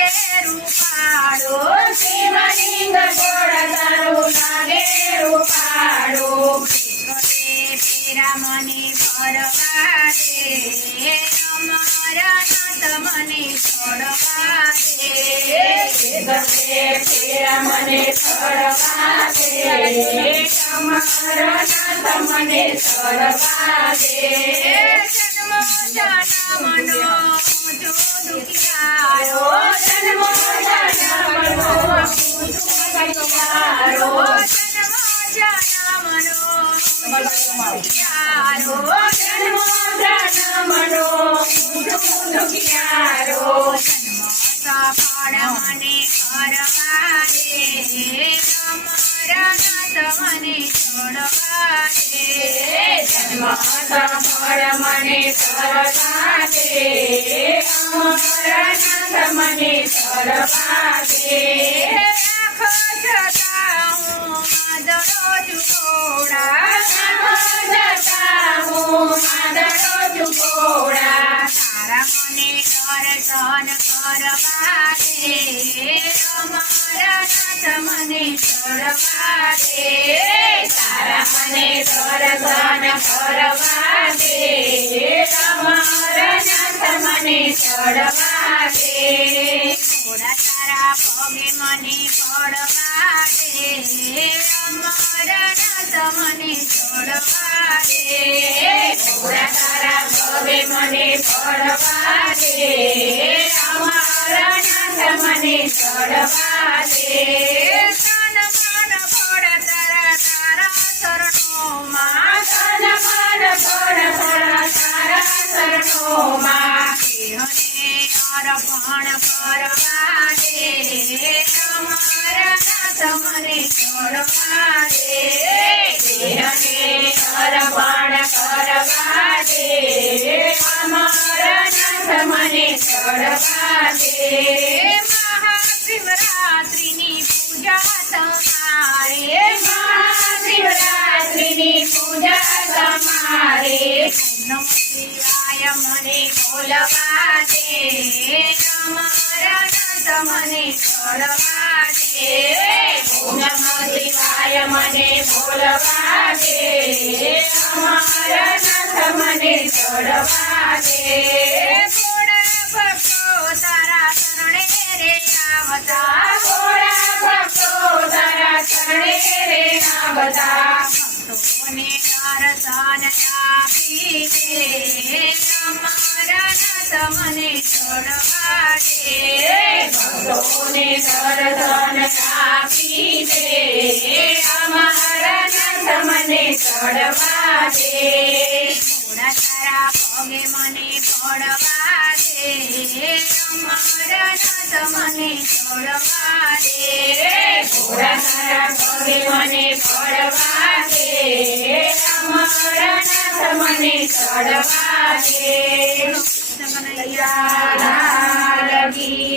લાગે રૂપાળો શિવલિંગ ગોળ તારું લાગે રૂપાળું ફેરા મને ફરવા દે અમરનાથ મને છોડવા દે ફેરા મને ફરવા દે અમરનાથ મને છોડવા દે જન્મ જન્મનો જો દુખિયારો જન્મ જન્મનો દુખિયારો જન્મ જન્મનો દુખિયારો જન્મનો દુખિયારો સફળ મને કરવા દે અમરનાથ મને છોડવા દે જન્મ સફળ મને કરવા દે અમરનાથ મને છોડવા દે આખો જતા હું માદળો ચુકોડા જતા હું માદળો ચુકોડા તારા મને દર્શન કરવા દે અમરનાથ મને છોડવા દે તારા મને દર્શન કરવા દે અમરનાથ મને છોડવા દે થોડા તારા પગે મને પડવા દે અમરનાથ મને છોડવા દે થોડા તારા પગે મને પડવા દે અમરનાથ મને છોડવા દે તન મન પડ તારા તારા શરણોમાં તન મન પડ તારા શરણોમાં દેહને અર્પણ કરવા દે અમરનાથ મને છોડવા દે દેહને અર્પણ કરવા દે અમરનાથ મને છોડવા દે મહાશિવરાત્રિની પૂજા તમારે મહાશિવરાત્રિની પૂજા તમારે નમઃ શિવાય મને બોલવા દે અમરનાથ મને છોડવા દે નમઃ શિવાય મને બોલવા દે અમરનાથ મને છોડવા દે થોડા ભક્તો તારા શરણે રે આવતા થોડા ભક્તો તારા શરણે રે આવતા ભક્તોને દર્શન આપી દે અમરનાથ મને છોડવા દે ભક્તોને દર્શન આપી દે અમરનાથ મને છોડવા દે થોડા તારા પગે મને પડવા દે અમરનાથ મને છોડવા દે થોડા તારા પગે મને પડવા દે અમરનાથ મને છોડવા દે કનૈયા લાલ કી